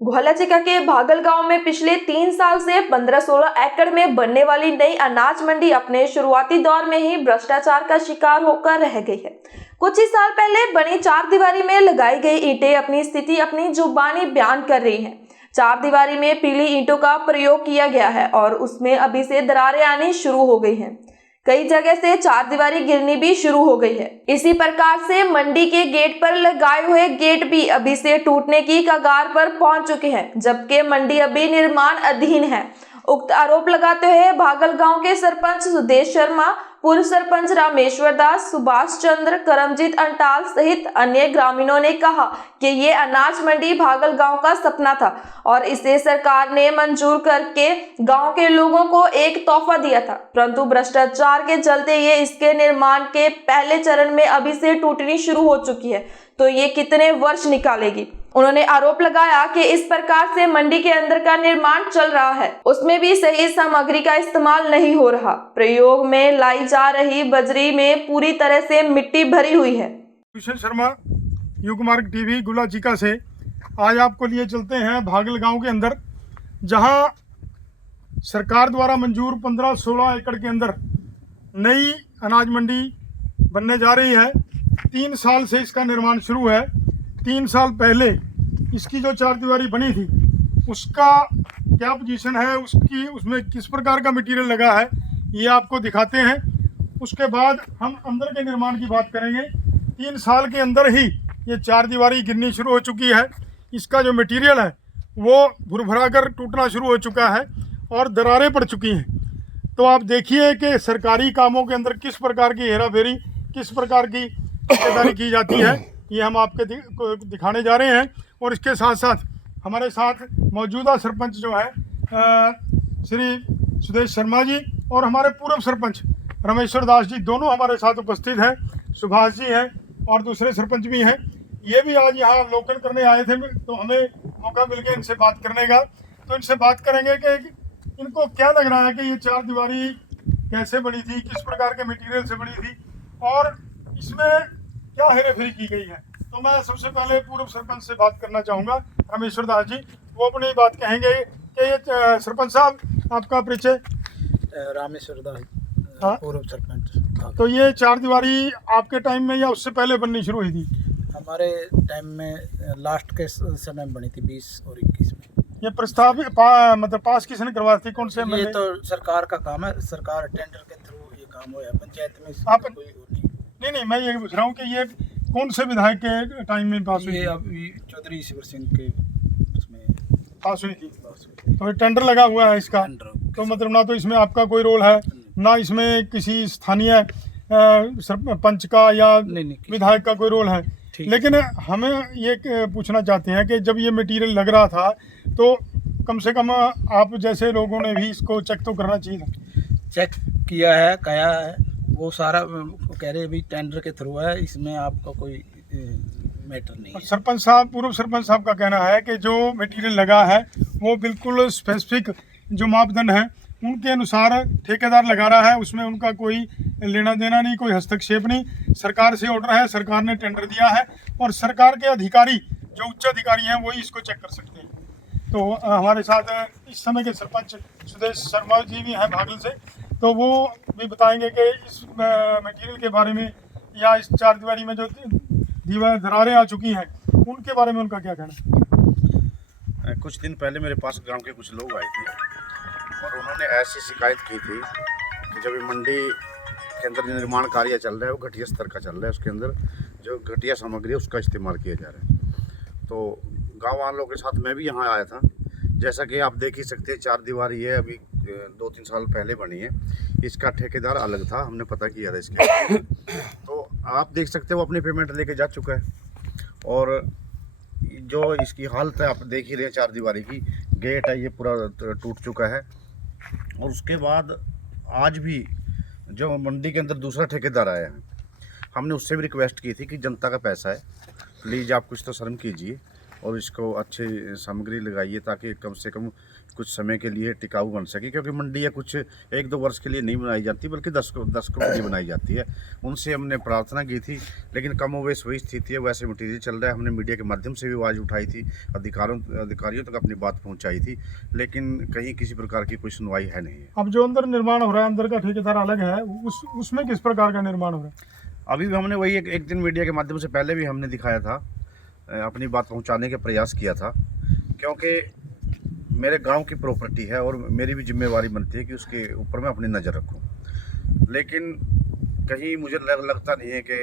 गोहला जिला के भागल गांव में पिछले 3 साल से 15-16 एकड़ में बनने वाली नई अनाज मंडी अपने शुरुआती दौर में ही भ्रष्टाचार का शिकार होकर रह गई है। कुछ ही साल पहले बनी चार दीवारी में लगाई गई ईंटें अपनी स्थिति अपनी जुबानी बयान कर रही हैं। चार दीवारी में पीली ईंटों का प्रयोग किया गया है और उसमें अभी से दरारें आनी शुरू हो गई हैं। कई जगह से चार दीवारी गिरनी भी शुरू हो गई है। इसी प्रकार से मंडी के गेट पर लगाए हुए गेट भी अभी से टूटने की कगार पर पहुंच चुके हैं, जबकि मंडी अभी निर्माण अधीन है। उक्त आरोप लगाते हुए भागल गांव के सरपंच सुदेश शर्मा, पूर्व सरपंच रामेश्वर दास, सुभाष चंद्र, करमजीत अंटाल सहित अन्य ग्रामीणों ने कहा कि ये अनाज मंडी भागल गांव का सपना था और इसे सरकार ने मंजूर करके गांव के लोगों को एक तोहफा दिया था, परंतु भ्रष्टाचार के चलते ये इसके निर्माण के पहले चरण में अभी से टूटनी शुरू हो चुकी है, तो ये कितने वर्ष निकालेगी। उन्होंने आरोप लगाया कि इस प्रकार से मंडी के अंदर का निर्माण चल रहा है, उसमें भी सही सामग्री का इस्तेमाल नहीं हो रहा। प्रयोग में लाई जा रही बजरी में पूरी तरह से मिट्टी भरी हुई है। विशेष शर्मा, युग मार्ग टीवी गोहला जिला से आज आपको लिए चलते हैं भागल गांव के अंदर, जहां सरकार द्वारा मंजूर 15-16 एकड़ के अंदर नई अनाज मंडी बनने जा रही है। 3 साल से इसका निर्माण शुरू है। 3 साल पहले इसकी जो चार दीवारी बनी थी उसका क्या पोजीशन है, उसमें किस प्रकार का मटेरियल लगा है, ये आपको दिखाते हैं। उसके बाद हम अंदर के निर्माण की बात करेंगे। 3 साल के अंदर ही ये चार दीवारी गिरनी शुरू हो चुकी है। इसका जो मटेरियल है वो भुरभुरा कर टूटना शुरू हो चुका है और दरारें पड़ चुकी हैं। तो आप देखिए कि सरकारी कामों के अंदर किस प्रकार की हेराफेरी, किस प्रकार की ठेकेदारी की जाती है, ये हम आपके दिखाने जा रहे हैं। और इसके साथ साथ हमारे साथ मौजूदा सरपंच जो है श्री सुदेश शर्मा जी और हमारे पूर्व सरपंच रामेश्वर दास जी, दोनों हमारे साथ उपस्थित हैं। सुभाष जी हैं और दूसरे सरपंच भी हैं। ये भी आज यहाँ अवलोकन करने आए थे, तो हमें मौका मिल गया इनसे बात करने का। तो इनसे बात करेंगे कि इनको क्या लग रहा है कि ये चार दीवारी कैसे बनी थी, किस प्रकार के मटेरियल से बनी थी और इसमें क्या हेराफेरी की गई है। तो मैं सबसे पहले पूर्व सरपंच से बात करना चाहूँगा, रामेश्वर दास जी। वो अपनी बात कहेंगे कि ये सरपंच साहब, आपका परिचय। रामेश्वर दास, हाँ, पूर्व सरपंच। तो ये चार दीवारी आपके टाइम में या उससे पहले बननी शुरू हुई थी? हमारे टाइम में लास्ट के समय में बनी थी 20 और 21 में। ये प्रस्ताव मतलब पास किसने करवाई थी, कौन से? ये तो सरकार का काम है, सरकार टेंडर के थ्रू ये काम हुआ है। पंचायत में आप कोई नहीं, मैं ये पूछ रहा हूँ कि ये कौन से विधायक के टाइम में पास हुई? ये अभी चौधरी ईश्वर सिंह के उसमें पास हुई थी। तो टेंडर लगा हुआ है इसका, तो मतलब ना तो इसमें आपका कोई रोल है, ना इसमें किसी स्थानीय सरपंच का या विधायक का कोई रोल है। लेकिन हमें ये पूछना चाहते हैं कि जब ये मटेरियल लग रहा था तो कम से कम आप जैसे लोगों ने भी इसको चेक तो करना चाहिए था। चेक किया है, कहा है, वो सारा कह रहे भी टेंडर के थ्रू है, इसमें आपका कोई मैटर नहीं है। सरपंच साहब, पूर्व सरपंच साहब का कहना है कि जो मटेरियल लगा है वो बिल्कुल स्पेसिफिक जो मापदंड है उनके अनुसार ठेकेदार लगा रहा है, उसमें उनका कोई लेना देना नहीं, कोई हस्तक्षेप नहीं। सरकार से ऑर्डर है, सरकार ने टेंडर दिया है और सरकार के अधिकारी जो उच्च अधिकारी हैं वही इसको चेक कर सकते हैं। तो हमारे साथ इस समय के सरपंच सुदेश शर्मा जी भी हैं भागल से, तो वो भी बताएंगे कि इस मटेरियल के बारे में या इस चार दीवारी में जो दरारें आ चुकी हैं उनके बारे में उनका क्या कहना है। कुछ दिन पहले मेरे पास गांव के कुछ लोग आए थे और उन्होंने ऐसी शिकायत की थी कि जब ये मंडी के अंदर निर्माण कार्य चल रहा है वो घटिया स्तर का चल रहा है, उसके अंदर जो घटिया सामग्री है उसका इस्तेमाल किया जा रहा है। तो गाँव वालों के साथ मैं भी यहाँ आया था। जैसा कि आप देख ही सकते हैं, चार दीवारी है, अभी 2-3 साल पहले बनी है। इसका ठेकेदार अलग था, हमने पता किया था इसके। तो आप देख सकते हो अपनी पेमेंट लेके जा चुका है और जो इसकी हालत है आप देख ही रहे हैं। चार दीवारी की गेट है, ये पूरा टूट चुका है। और उसके बाद आज भी जो मंडी के अंदर दूसरा ठेकेदार आया है, हमने उससे भी रिक्वेस्ट की थी कि जनता का पैसा है, प्लीज़ आप कुछ तो शर्म कीजिए और इसको अच्छी सामग्री लगाइए ताकि कम से कम कुछ समय के लिए टिकाऊ बन सके, क्योंकि मंडियाँ कुछ 1-2 वर्ष के लिए नहीं बनाई जाती बल्कि दशकों के लिए बनाई जाती है। उनसे हमने प्रार्थना की थी, लेकिन कमोवेश वही स्थिति है, वैसे मटीरियल चल रहा है। हमने मीडिया के माध्यम से भी आवाज़ उठाई थी, अधिकारियों तक अपनी बात पहुँचाई थी, लेकिन कहीं किसी प्रकार की कोई सुनवाई है नहीं। अब जो अंदर निर्माण हो रहा है, अंदर का ठेकेदार अलग है, उसमें किस प्रकार का निर्माण हो रहा है? अभी भी हमने वही एक दिन मीडिया के माध्यम से पहले भी हमने दिखाया था, अपनी बात पहुंचाने का प्रयास किया था, क्योंकि मेरे गांव की प्रॉपर्टी है और मेरी भी जिम्मेवारी बनती है कि उसके ऊपर मैं अपनी नज़र रखूं। लेकिन कहीं मुझे लगता नहीं है कि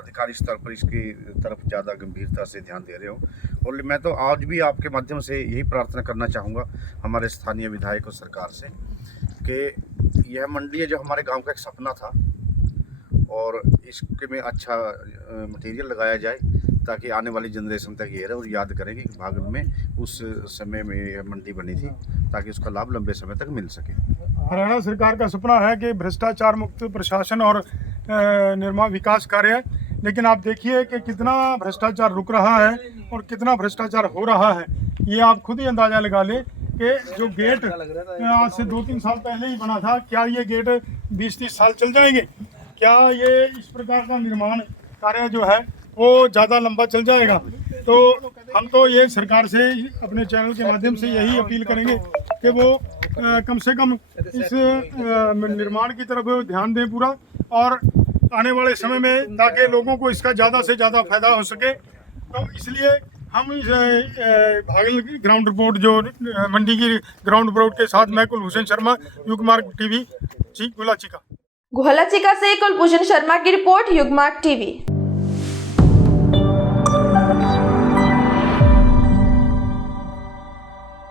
अधिकारी स्तर पर इसकी तरफ ज़्यादा गंभीरता से ध्यान दे रहे हो। और मैं तो आज भी आपके माध्यम से यही प्रार्थना करना चाहूँगा हमारे स्थानीय विधायक और सरकार से कि यह मंडी है जो हमारे गाँव का एक सपना था, और इसके में अच्छा मटेरियल लगाया जाए ताकि आने वाली जनरेशन तक ये रहे और याद करेंगे कि भागल में उस समय में यह मंडी बनी थी, ताकि उसका लाभ लंबे समय तक मिल सके। हरियाणा सरकार का सपना है कि भ्रष्टाचार मुक्त प्रशासन और निर्माण विकास कार्य है, लेकिन आप देखिए कि कितना भ्रष्टाचार रुक रहा है और कितना भ्रष्टाचार हो रहा है। ये आप खुद ही अंदाजा लगा लें कि जो गेट आज से 2-3 साल पहले ही बना था, क्या ये गेट 20-30 साल चल जाएंगे? क्या ये इस प्रकार का निर्माण कार्य जो है वो ज़्यादा लंबा चल जाएगा? तो हम तो ये सरकार से अपने चैनल के माध्यम से यही अपील करेंगे कि वो कम से कम इस निर्माण की तरफ ध्यान दें पूरा, और आने वाले समय में ताकि लोगों को इसका ज़्यादा से ज़्यादा फायदा हो सके। तो इसलिए हम इस भागल की ग्राउंड रिपोर्ट, जो मंडी की ग्राउंड रिपोर्ट के साथ मैं कुलभूषण शर्मा, युगमार्ग टीवी, गुलाचिका। गुलाचिका से कुलभूषण शर्मा की रिपोर्ट, युगमार्ग टीवी।